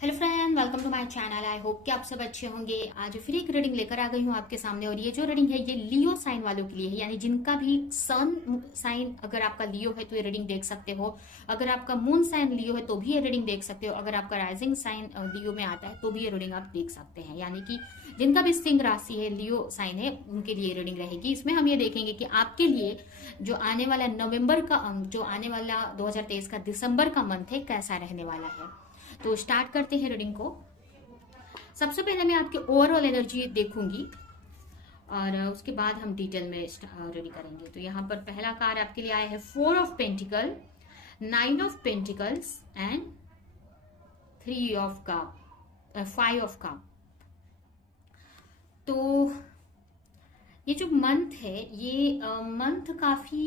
Hello friend, welcome to my channel. I hope कि आप सब अच्छे होंगे। आज फिर एक रीडिंग लेकर आ गई हूँ आपके सामने। और ये जो रीडिंग है ये लियो साइन वालों के लिए है, यानी जिनका भी सन साइन अगर आपका लियो है तो ये रीडिंग देख सकते हो। अगर आपका मून साइन लियो है तो भी ये रीडिंग देख सकते हो। अगर आपका राइजिंग साइन लियो में आता है तो भी ये रीडिंग आप देख सकते हैं। यानी कि जिनका भी सिंह राशि है, लियो साइन है, उनके लिए रीडिंग रहेगी। इसमें हम ये देखेंगे कि आपके लिए जो आने वाला नवंबर का जो आने वाला 2023 का दिसंबर का मंथ है कैसा रहने वाला है। तो स्टार्ट करते हैं रीडिंग को। सबसे पहले मैं आपकी ओवरऑल एनर्जी देखूंगी और उसके बाद हम डिटेल में रेडी करेंगे। तो यहाँ पर पहला कार्ड आपके लिए आया है 4 of pentacle, 9 of pentacles and 3 of cup, 5 of cup. तो ये जो मंथ है ये मंथ काफी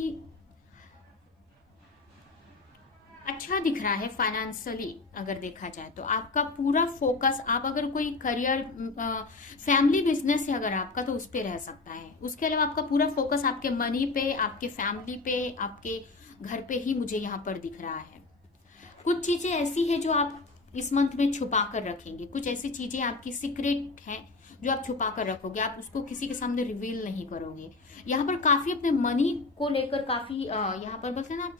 अच्छा दिख रहा है फाइनेंशियली। अगर देखा जाए तो आपका पूरा फोकस, आप अगर कोई करियर, फैमिली बिजनेस है अगर आपका, तो उस पे रह सकता है। उसके अलावा आपका पूरा फोकस आपके मनी पे, आपके फैमिली पे, आपके घर पे ही मुझे यहाँ पर दिख रहा है। कुछ चीजें ऐसी है जो आप इस मंथ में छुपा कर रखेंगे। कुछ ऐसी चीजें आपकी सीक्रेट हैं जो आप छुपा कर रखोगे, आप उसको किसी के सामने रिवील नहीं करोगे। यहाँ पर काफी अपने मनी को लेकर काफी यहाँ पर बोलते हैं ना,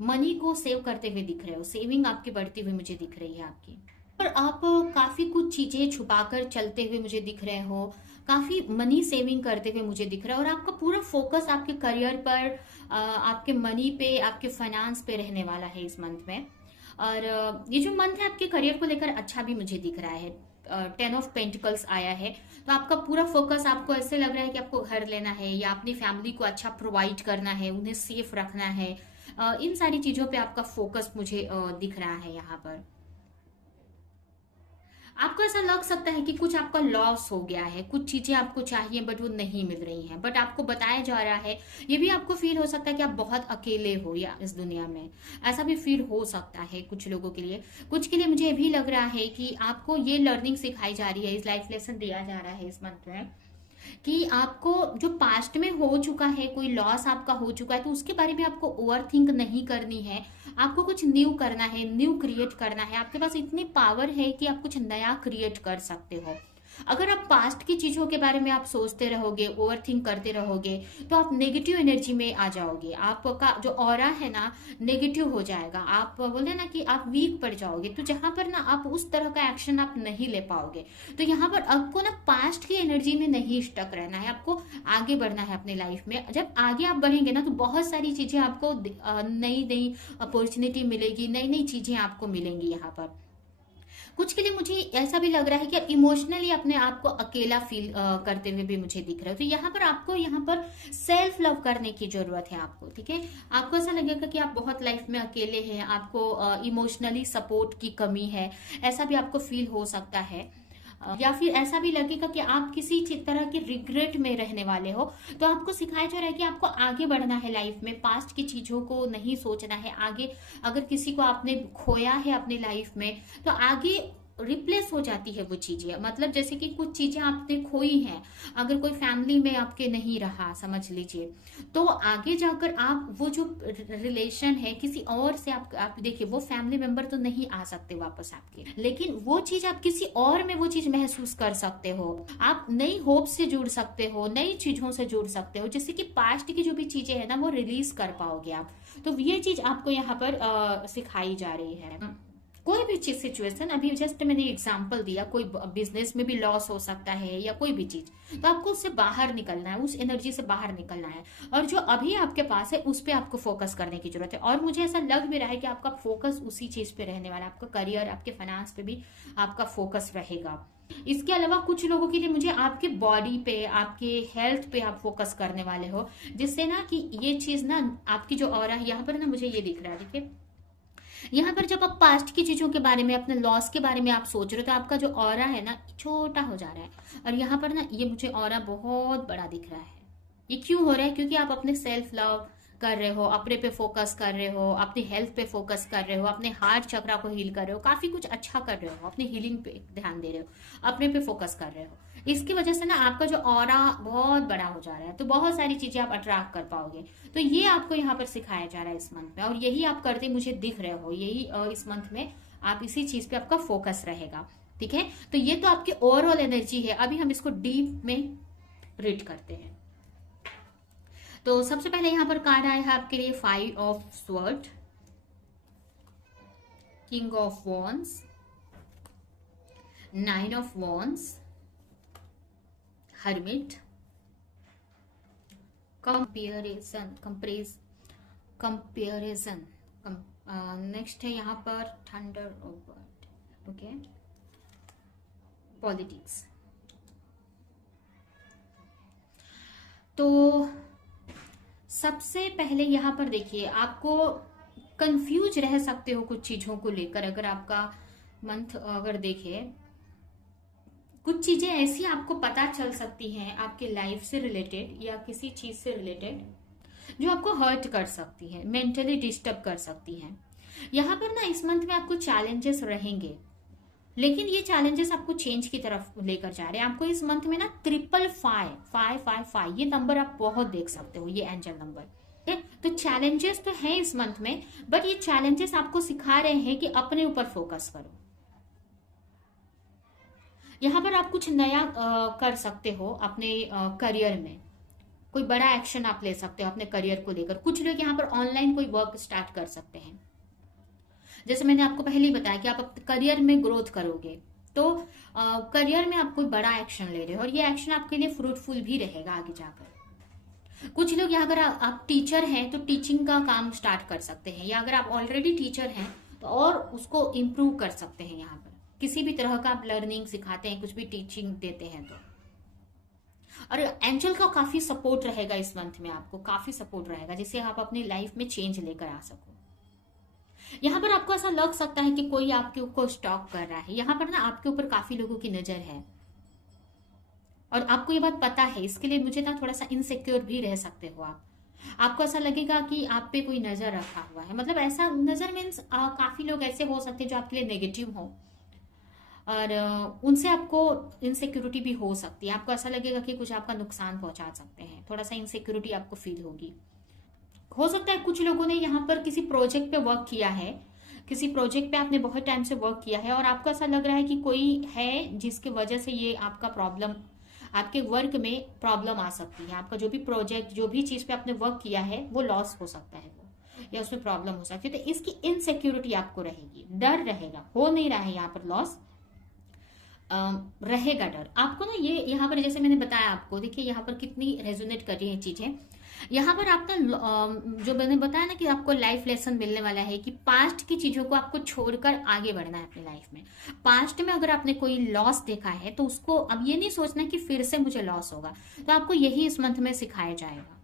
मनी को सेव करते हुए दिख रहे हो। सेविंग आपकी बढ़ती हुई मुझे दिख रही है आपकी। और आप काफी कुछ चीजें छुपाकर चलते हुए मुझे दिख रहे हो। काफी मनी सेविंग करते हुए मुझे दिख रहा है। और आपका पूरा फोकस आपके करियर पर, आपके मनी पे, आपके फाइनेंस पे रहने वाला है इस मंथ में। और ये जो मंथ है आपके करियर को लेकर अच्छा भी मुझे दिख रहा है। 10 ऑफ पेंटिकल्स आया है। तो आपका पूरा फोकस, आपको ऐसे लग रहा है कि आपको घर लेना है या अपनी फैमिली को अच्छा प्रोवाइड करना है, उन्हें सेफ रखना है। इन सारी चीजों पे आपका फोकस मुझे दिख रहा है यहाँ पर। आपको ऐसा लग सकता है कि कुछ आपका लॉस हो गया है, कुछ चीजें आपको चाहिए बट वो नहीं मिल रही हैं, बट आपको बताया जा रहा है। ये भी आपको फील हो सकता है कि आप बहुत अकेले हो या इस दुनिया में, ऐसा भी फील हो सकता है कुछ लोगों के लिए। कुछ के लिए मुझे ये भी लग रहा है कि आपको ये लर्निंग सिखाई जा रही है, इस लाइफ लेसन दिया जा रहा है इस मंथ में, कि आपको जो पास्ट में हो चुका है, कोई लॉस आपका हो चुका है, तो उसके बारे में आपको ओवर थिंक नहीं करनी है। आपको कुछ न्यू करना है, न्यू क्रिएट करना है। आपके पास इतनी पावर है कि आप कुछ नया क्रिएट कर सकते हो। अगर आप पास्ट की चीजों के बारे में आप सोचते रहोगे, ओवर थिंक करते रहोगे, तो आप नेगेटिव एनर्जी में आ जाओगे। आपका जो ऑरा है ना, नेगेटिव हो जाएगा। आप बोलते ना कि आप वीक पड़ जाओगे। तो जहां पर ना आप उस तरह का एक्शन आप नहीं ले पाओगे। तो यहाँ पर आपको ना पास्ट की एनर्जी में नहीं स्टक रहना है, आपको आगे बढ़ना है अपने लाइफ में। जब आगे आप बढ़ेंगे ना तो बहुत सारी चीजें आपको नई नई अपॉर्चुनिटी मिलेगी, नई नई चीजें आपको मिलेंगी यहाँ पर। कुछ के लिए मुझे ऐसा भी लग रहा है कि आप इमोशनली अपने आप को अकेला फील करते हुए भी मुझे दिख रहा है। तो यहाँ पर आपको यहाँ पर सेल्फ लव करने की जरूरत है आपको, ठीक है। आपको ऐसा लगेगा कि आप बहुत लाइफ में अकेले हैं, आपको इमोशनली सपोर्ट की कमी है, ऐसा भी आपको फील हो सकता है। या फिर ऐसा भी लगेगा कि आप किसी तरह के रिग्रेट में रहने वाले हो। तो आपको सिखाया जा रहा है कि आपको आगे बढ़ना है लाइफ में, पास्ट की चीजों को नहीं सोचना है आगे। अगर किसी को आपने खोया है अपनी लाइफ में, तो आगे रिप्लेस हो जाती है वो चीजें। मतलब जैसे कि कुछ चीजें आपने खोई हैं, अगर कोई फैमिली में आपके नहीं रहा समझ लीजिए, तो आगे जाकर आप वो जो रिलेशन है किसी और से, आप देखिए वो फैमिली मेंबर तो नहीं आ सकते वापस आपके, लेकिन वो चीज आप किसी और में वो चीज महसूस कर सकते हो। आप नई होप से जुड़ सकते हो, नई चीजों से जुड़ सकते हो, जैसे कि पास्ट की जो भी चीजें है ना वो रिलीज कर पाओगे आप। तो ये चीज आपको यहाँ पर सिखाई जा रही है। कोई भी चीज सिचुएशन, अभी जस्ट मैंने एग्जांपल दिया, कोई बिजनेस में भी लॉस हो सकता है या कोई भी चीज, तो आपको उससे बाहर निकलना है, उस एनर्जी से बाहर निकलना है। और जो अभी आपके पास है उस पर आपको फोकस करने की जरूरत है। और मुझे ऐसा लग भी रहा है कि आपका फोकस उसी चीज पे रहने वाला है। आपका करियर, आपके फाइनेंस पे भी आपका फोकस रहेगा। इसके अलावा कुछ लोगों के लिए मुझे आपके बॉडी पे, आपके हेल्थ पे आप फोकस करने वाले हो, जिससे ना कि ये चीज ना आपकी जो ऑरा है यहाँ पर ना मुझे ये दिख रहा है, ठीक है। यहाँ पर जब आप पास्ट की चीजों के बारे में, अपने लॉस के बारे में आप सोच रहे हो, तो आपका जो ऑरा है ना छोटा हो जा रहा है। और यहाँ पर ना ये मुझे ऑरा बहुत बड़ा दिख रहा है। ये क्यों हो रहा है? क्योंकि आप अपने सेल्फ लव कर रहे हो, अपने पे फोकस कर रहे हो, अपनी हेल्थ पे फोकस कर रहे हो, अपने हार्ट चक्रा को हील कर रहे हो, काफी कुछ अच्छा कर रहे हो, अपनी हीलिंग पे ध्यान दे रहे हो, अपने पे फोकस कर रहे हो। इसकी वजह से ना आपका जो ऑरा बहुत बड़ा हो जा रहा है, तो बहुत सारी चीजें आप अट्रैक्ट कर पाओगे। तो ये आपको यहाँ पर सिखाया जा रहा है इस मंथ में, और यही आप करते मुझे दिख रहे हो, यही इस मंथ में आप इसी चीज पे आपका फोकस रहेगा। ठीक है, तो ये तो आपकी ओवरऑल एनर्जी है। अभी हम इसको डीप में रीड करते हैं। तो सबसे पहले यहां पर कार्ड आया है आपके लिए 5 of sword, king of wands, 9 of wands, hermit, comparison, comparison, next है यहाँ पर thunder of bird, okay, politics. तो सबसे पहले यहाँ पर देखिए, आपको कंफ्यूज रह सकते हो कुछ चीजों को लेकर। अगर आपका मंथ अगर देखे, कुछ चीजें ऐसी आपको पता चल सकती हैं आपके लाइफ से रिलेटेड या किसी चीज से रिलेटेड जो आपको हर्ट कर सकती है, मेंटली डिस्टर्ब कर सकती हैं। यहाँ पर ना इस मंथ में आपको चैलेंजेस रहेंगे, लेकिन ये चैलेंजेस आपको चेंज की तरफ लेकर जा रहे हैं। आपको इस मंथ में ना 555 ये नंबर आप बहुत देख सकते हो, ये एंजल नंबर है। तो चैलेंजेस तो हैं इस मंथ में, बट ये चैलेंजेस आपको सिखा रहे हैं कि अपने ऊपर फोकस करो। यहाँ पर आप कुछ नया कर सकते हो अपने करियर में, कोई बड़ा एक्शन आप ले सकते हो अपने करियर को लेकर। कुछ लोग यहाँ पर ऑनलाइन कोई वर्क स्टार्ट कर सकते हैं, जैसे मैंने आपको पहले ही बताया कि आप अपने करियर में ग्रोथ करोगे, तो करियर में आप कोई बड़ा एक्शन ले रहे हो और ये एक्शन आपके लिए फ्रूटफुल भी रहेगा आगे जाकर। कुछ लोग यहाँ अगर आप टीचर हैं तो टीचिंग का काम स्टार्ट कर सकते हैं, या अगर आप ऑलरेडी टीचर हैं तो और उसको इम्प्रूव कर सकते हैं। यहाँ पर किसी भी तरह का आप लर्निंग सिखाते हैं, कुछ भी टीचिंग देते हैं तो। और एंजल का काफी सपोर्ट रहेगा इस मंथ में, आपको काफी सपोर्ट रहेगा जिससे आप अपनी लाइफ में चेंज लेकर आ सको। यहाँ पर आपको ऐसा लग सकता है कि कोई आपके ऊपर स्टॉक कर रहा है। यहाँ पर ना आपके ऊपर काफी लोगों की नजर है और आपको ये बात पता है, इसके लिए मुझे ना थोड़ा सा इनसिक्योर भी रह सकते हो आप। आपको ऐसा लगेगा कि आप पे कोई नजर रखा हुआ है, मतलब ऐसा नजर मीन्स काफी लोग ऐसे हो सकते हैं जो आपके लिए नेगेटिव हो और उनसे आपको इनसिक्योरिटी भी हो सकती है। आपको ऐसा लगेगा कि कुछ आपका नुकसान पहुंचा सकते हैं, थोड़ा सा इनसिक्योरिटी आपको फील होगी। हो सकता है कुछ लोगों ने यहाँ पर किसी प्रोजेक्ट पे वर्क किया है, किसी प्रोजेक्ट पे आपने बहुत टाइम से वर्क किया है और आपको ऐसा लग रहा है कि कोई है जिसकी वजह से ये आपका प्रॉब्लम, आपके वर्क में प्रॉब्लम आ सकती है। आपका जो भी प्रोजेक्ट, जो भी चीज पे आपने वर्क किया है वो लॉस हो सकता है, वो या उसमें प्रॉब्लम हो सकती है। तो इसकी इनसिक्योरिटी आपको रहेगी, डर रहेगा। हो नहीं रहा है यहाँ पर लॉस, रहेगा डर आपको ना। ये यहाँ पर जैसे मैंने बताया आपको, देखिए यहाँ पर कितनी रेजोनेट कर रही है चीजें। यहाँ पर आपका जो मैंने बताया ना कि आपको लाइफ लेसन मिलने वाला है कि पास्ट की चीजों को आपको छोड़कर आगे बढ़ना है अपनी लाइफ में। पास्ट में अगर आपने कोई लॉस देखा है तो उसको अब ये नहीं सोचना कि फिर से मुझे लॉस होगा, तो आपको यही इस मंथ में सिखाया जाएगा।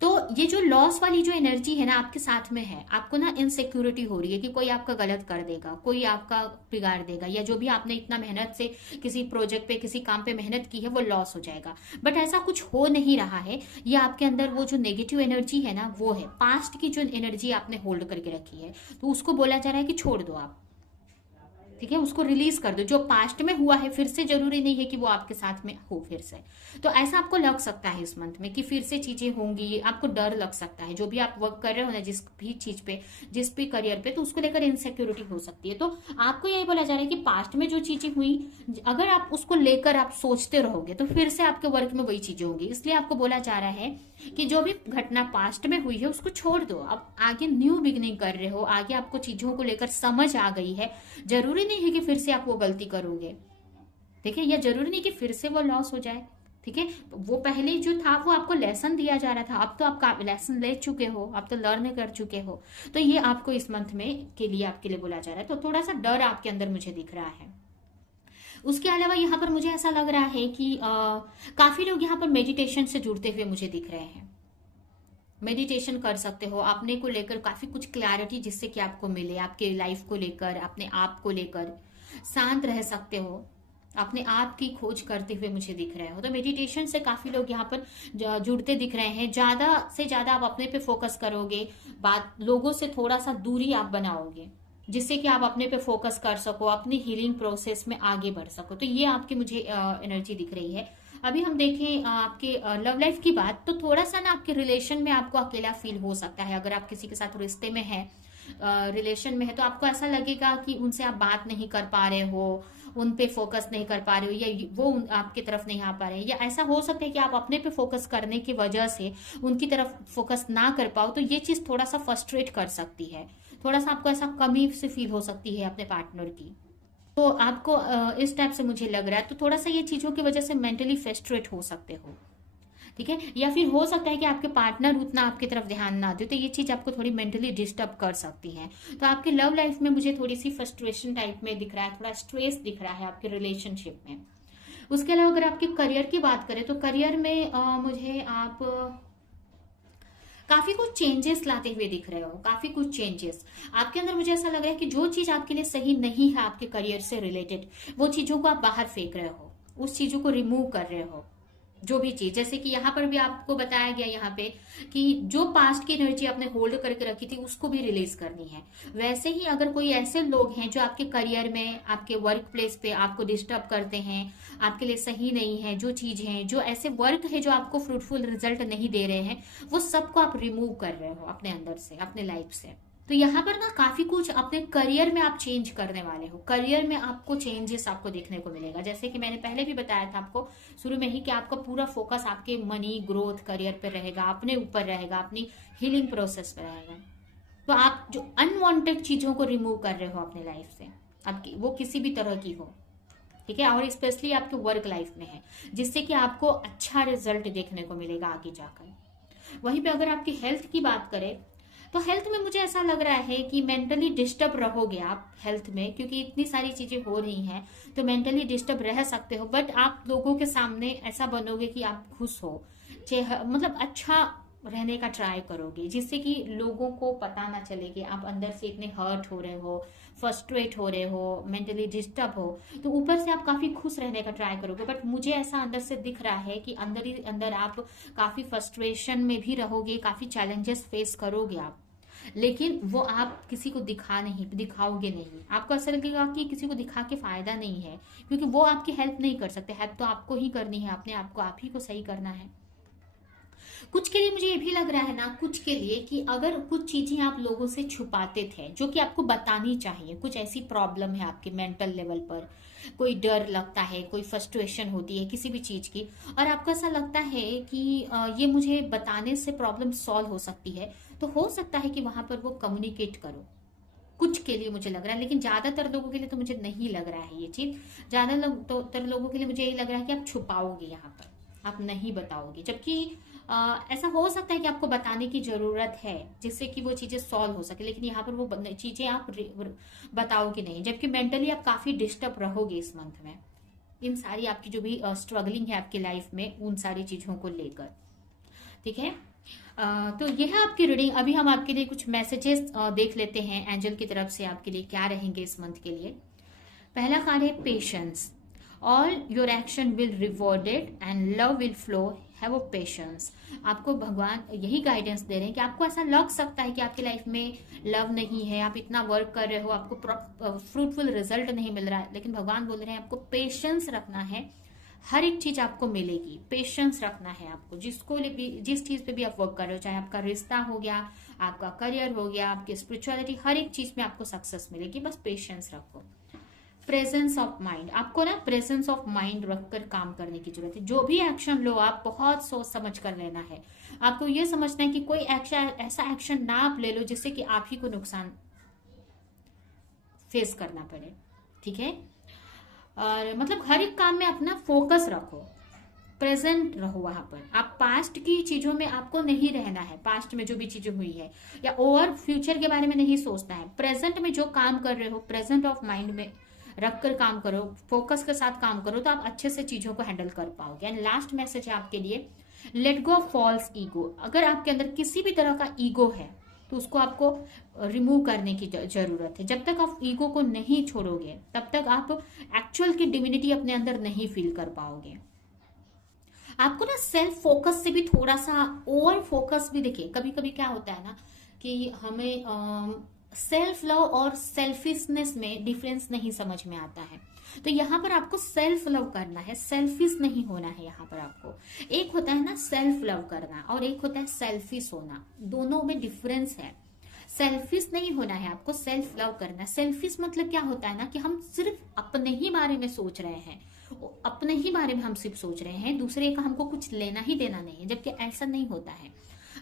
तो ये जो लॉस वाली जो एनर्जी है ना आपके साथ में है, आपको ना इनसिक्योरिटी हो रही है कि कोई आपका गलत कर देगा, कोई आपका बिगाड़ देगा, या जो भी आपने इतना मेहनत से किसी प्रोजेक्ट पे, किसी काम पे मेहनत की है वो लॉस हो जाएगा। बट ऐसा कुछ हो नहीं रहा है। ये आपके अंदर वो जो नेगेटिव एनर्जी है ना, वो है पास्ट की जो एनर्जी आपने होल्ड करके रखी है, तो उसको बोला जा रहा है कि छोड़ दो आप। ठीक है, उसको रिलीज कर दो। जो पास्ट में हुआ है फिर से जरूरी नहीं है कि वो आपके साथ में हो फिर से। तो ऐसा आपको लग सकता है इस मंथ में कि फिर से चीजें होंगी, आपको डर लग सकता है। जो भी आप वर्क कर रहे हो ना, जिस भी चीज पे, जिस भी करियर पे, तो उसको लेकर इनसिक्योरिटी हो सकती है। तो आपको यही बोला जा रहा है कि पास्ट में जो चीजें हुई, अगर आप उसको लेकर आप सोचते रहोगे तो फिर से आपके वर्क में वही चीजें होंगी। इसलिए आपको बोला जा रहा है कि जो भी घटना पास्ट में हुई है उसको छोड़ दो। अब आगे न्यू बिगिनिंग कर रहे हो, आगे आपको चीजों को लेकर समझ आ गई है। जरूरी नहीं है कि फिर से आप वो गलती करोगे, ठीक है, या जरूरी नहीं कि फिर से वो लॉस हो जाए। ठीक है, वो पहले जो था वो आपको लेसन दिया जा रहा था, अब तो आप लेसन ले चुके हो, अब तो लर्न कर चुके हो। तो ये आपको इस मंथ में के लिए आपके लिए बोला जा रहा है। तो थोड़ा सा डर आपके अंदर मुझे दिख रहा है। उसके अलावा यहाँ पर मुझे ऐसा लग रहा है कि काफी लोग यहाँ पर मेडिटेशन से जुड़ते हुए मुझे दिख रहे हैं। मेडिटेशन कर सकते हो अपने को लेकर, काफी कुछ क्लैरिटी जिससे कि आपको मिले, आपके लाइफ को लेकर, अपने आप को लेकर शांत रह सकते हो, अपने आप की खोज करते हुए मुझे दिख रहे हो। तो मेडिटेशन से काफी लोग यहाँ पर जुड़ते दिख रहे हैं। ज्यादा से ज्यादा आप अपने पे फोकस करोगे, बात लोगों से थोड़ा सा दूरी आप बनाओगे, जिससे कि आप अपने पे फोकस कर सको, अपनी हीलिंग प्रोसेस में आगे बढ़ सको। तो ये आपकी मुझे एनर्जी दिख रही है। अभी हम देखें आपके लव लाइफ की बात, तो थोड़ा सा ना आपके रिलेशन में आपको अकेला फील हो सकता है। अगर आप किसी के साथ रिश्ते में हैं रिलेशन में है तो आपको ऐसा लगेगा कि उनसे आप बात नहीं कर पा रहे हो, उन पे फोकस नहीं कर पा रहे हो, या वो आपकी तरफ नहीं आ पा रहे हैं, या ऐसा हो सकता है कि आप अपने पे फोकस करने की वजह से उनकी तरफ फोकस ना कर पाओ, तो ये चीज थोड़ा सा फ्रस्ट्रेट कर सकती है, थोड़ा सा आपको ऐसा कमी से फील हो सकती है अपने पार्टनर की। तो आपको इस टाइप से मुझे लग रहा है, तो थोड़ा सा ये चीजों की वजह से मेंटली फ्रस्ट्रेट हो सकते हो। ठीक है, या फिर हो सकता है कि आपके पार्टनर उतना आपकी तरफ ध्यान ना दे, तो ये चीज आपको थोड़ी मेंटली डिस्टर्ब कर सकती है। तो आपके लव लाइफ में मुझे थोड़ी सी फ्रस्ट्रेशन टाइप में दिख रहा है, थोड़ा स्ट्रेस दिख रहा है आपके रिलेशनशिप में। उसके अलावा अगर आपके करियर की बात करें तो करियर में मुझे आप काफी कुछ चेंजेस लाते हुए दिख रहे हो, काफी कुछ चेंजेस आपके अंदर। मुझे ऐसा लग रहा है कि जो चीज आपके लिए सही नहीं है आपके करियर से रिलेटेड, वो चीजों को आप बाहर फेंक रहे हो, उस चीजों को रिमूव कर रहे हो। जो भी चीज, जैसे कि यहाँ पर भी आपको बताया गया यहाँ पे कि जो पास्ट की एनर्जी आपने होल्ड करके रखी थी उसको भी रिलीज करनी है। वैसे ही अगर कोई ऐसे लोग हैं जो आपके करियर में, आपके वर्क प्लेस पे आपको डिस्टर्ब करते हैं, आपके लिए सही नहीं है, जो चीज है, जो ऐसे वर्क है जो आपको फ्रूटफुल रिजल्ट नहीं दे रहे हैं, वो सबको आप रिमूव कर रहे हो अपने अंदर से, अपने लाइफ से। तो यहाँ पर ना काफी कुछ अपने करियर में आप चेंज करने वाले हो, करियर में आपको चेंजेस आपको देखने को मिलेगा। जैसे कि मैंने पहले भी बताया था आपको शुरू में ही कि आपका पूरा फोकस आपके मनी ग्रोथ करियर पे रहेगा, अपने ऊपर रहेगा, अपनी हीलिंग प्रोसेस पे रहेगा। तो आप जो अनवांटेड चीजों को रिमूव कर रहे हो अपने लाइफ से, आपकी वो किसी भी तरह की हो, ठीक है, और स्पेशली आपके वर्क लाइफ में है, जिससे कि आपको अच्छा रिजल्ट देखने को मिलेगा आगे जाकर। वहीं पे अगर आपकी हेल्थ की बात करें तो हेल्थ में मुझे ऐसा लग रहा है कि मेंटली डिस्टर्ब रहोगे आप हेल्थ में, क्योंकि इतनी सारी चीजें हो रही हैं तो मेंटली डिस्टर्ब रह सकते हो। बट आप लोगों के सामने ऐसा बनोगे कि आप खुश हो, मतलब अच्छा रहने का ट्राई करोगे, जिससे कि लोगों को पता ना चले कि आप अंदर से इतने हर्ट हो रहे हो, फ्रस्ट्रेट हो रहे हो, मेंटली डिस्टर्ब हो। तो ऊपर से आप काफी खुश रहने का ट्राई करोगे, बट मुझे ऐसा अंदर से दिख रहा है कि अंदर ही अंदर आप काफी फ्रस्ट्रेशन में भी रहोगे, काफी चैलेंजेस फेस करोगे आप, लेकिन वो आप किसी को दिखाओगे नहीं। आपको ऐसा लगेगा कि किसी को दिखा के फायदा नहीं है, क्योंकि वो आपकी हेल्प नहीं कर सकते, हेल्प तो आपको ही करनी है, अपने आप को आप ही को सही करना है। कुछ के लिए मुझे ये भी लग रहा है ना, कुछ के लिए कि अगर कुछ चीजें आप लोगों से छुपाते थे जो कि आपको बतानी चाहिए, कुछ ऐसी प्रॉब्लम है आपके मेंटल लेवल पर, कोई डर लगता है, कोई फ्रस्ट्रेशन होती है किसी भी चीज की, और आपको ऐसा लगता है कि ये मुझे बताने से प्रॉब्लम सॉल्व हो सकती है, तो हो सकता है कि वहां पर वो कम्युनिकेट करो। कुछ के लिए मुझे लग रहा है, लेकिन ज्यादातर लोगों के लिए तो मुझे नहीं लग रहा है ये चीज। ज्यादातर लोगों के लिए मुझे यही लग रहा है कि आप छुपाओगे, यहाँ पर आप नहीं बताओगे, जबकि ऐसा हो सकता है कि आपको बताने की जरूरत है जिससे कि वो चीजें सॉल्व हो सके, लेकिन यहाँ पर वो चीजें आप बताओगे नहीं, जबकि मेंटली आप काफी डिस्टर्ब रहोगे इस मंथ में, इन सारी आपकी जो भी स्ट्रगलिंग है आपकी लाइफ में उन सारी चीजों को लेकर। ठीक है, तो यह है आपकी रीडिंग। अभी हम आपके लिए कुछ मैसेजेस देख लेते हैं एंजल की तरफ से आपके लिए क्या रहेंगे इस मंथ के लिए। पहला कार्ड है patience. All your action will rewarded and love will flow, have a patience. आपको भगवान यही गाइडेंस दे रहे हैं कि आपको ऐसा लग सकता है कि आपकी लाइफ में लव नहीं है, आप इतना वर्क कर रहे हो, आपको फ्रूटफुल रिजल्ट नहीं मिल रहा है, लेकिन भगवान बोल रहे हैं आपको पेशेंस रखना है, हर एक चीज आपको मिलेगी। पेशेंस रखना है आपको, भी जिस चीज पे भी आप वर्क कर रहे हो, चाहे आपका रिश्ता हो गया, आपका करियर हो गया, आपकी स्पिरिचुअलिटी, हर एक चीज में आपको सक्सेस मिलेगी, बस पेशेंस रखो। प्रेजेंस ऑफ माइंड, आपको ना प्रेजेंस ऑफ माइंड रखकर काम करने की जरूरत है। जो भी एक्शन लो आप बहुत सोच समझ कर लेना है। आपको ये समझना है कि कोई एक्शन, ऐसा एक्शन ना आप ले लो जिससे कि आप ही को नुकसान फेस करना पड़े। ठीक है, और मतलब हर एक काम में अपना फोकस रखो, प्रेजेंट रहो वहां पर। आप पास्ट की चीजों में आपको नहीं रहना है, पास्ट में जो भी चीजें हुई है या ओवर फ्यूचर के बारे में नहीं सोचना है। प्रेजेंट में जो काम कर रहे हो प्रेजेंट ऑफ माइंड में रखकर काम करो, फोकस के साथ काम करो, तो आप अच्छे से चीजों को हैंडल कर पाओगे। एंड लास्ट मैसेज है आपके लिए, let go of false ego. अगर आपके अंदर किसी भी तरह का ईगो है तो उसको आपको रिमूव करने की जरूरत है। जब तक आप ईगो को नहीं छोड़ोगे तब तक आप एक्चुअल की डिविनिटी अपने अंदर नहीं फील कर पाओगे। आपको ना सेल्फ फोकस से भी थोड़ा सा ओवर फोकस भी, देखिए कभी कभी क्या होता है ना कि हमें सेल्फ लव और सेल्फिशनेस में डिफरेंस नहीं समझ में आता है। तो यहाँ पर आपको सेल्फ लव करना है, सेल्फिश नहीं होना है। यहाँ पर आपको एक होता है ना सेल्फ लव करना और एक होता है सेल्फिश होना, दोनों में डिफरेंस है। सेल्फिश नहीं होना है, आपको सेल्फ लव करना है। सेल्फिश मतलब क्या होता है ना, कि हम सिर्फ अपने ही बारे में सोच रहे हैं, अपने ही बारे में हम सिर्फ सोच रहे हैं, दूसरे का हमको कुछ लेना ही देना नहीं है, जबकि ऐसा नहीं होता है।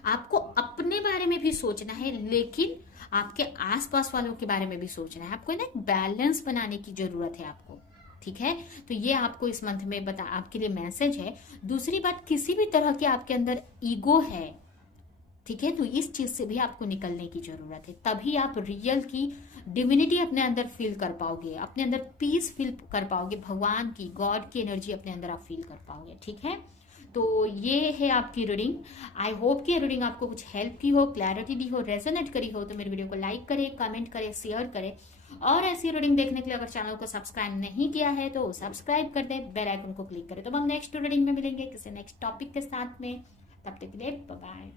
आपको अपने बारे में भी सोचना है, लेकिन आपके आसपास वालों के बारे में भी सोचना है। आपको ना एक बैलेंस बनाने की जरूरत है आपको, ठीक है। तो ये आपको इस मंथ में बता, आपके लिए मैसेज है। दूसरी बात, किसी भी तरह के आपके अंदर ईगो है, ठीक है, तो इस चीज से भी आपको निकलने की जरूरत है। तभी आप रियल की डिविनिटी अपने अंदर फील कर पाओगे, अपने अंदर पीस फील कर पाओगे, भगवान की, गॉड की एनर्जी अपने अंदर आप फील कर पाओगे, ठीक है। तो ये है आपकी रीडिंग। आई होप कि रीडिंग आपको कुछ हेल्प की हो, क्लैरिटी दी हो, रेजोनेट करी हो। तो मेरे वीडियो को लाइक करें, कमेंट करें, शेयर करें। और ऐसी रीडिंग देखने के लिए अगर चैनल को सब्सक्राइब नहीं किया है तो सब्सक्राइब कर दे, बेल आइकन को क्लिक करें। तो हम नेक्स्ट रीडिंग में मिलेंगे किसी नेक्स्ट टॉपिक के साथ में। तब तक के लिए बाय बाय।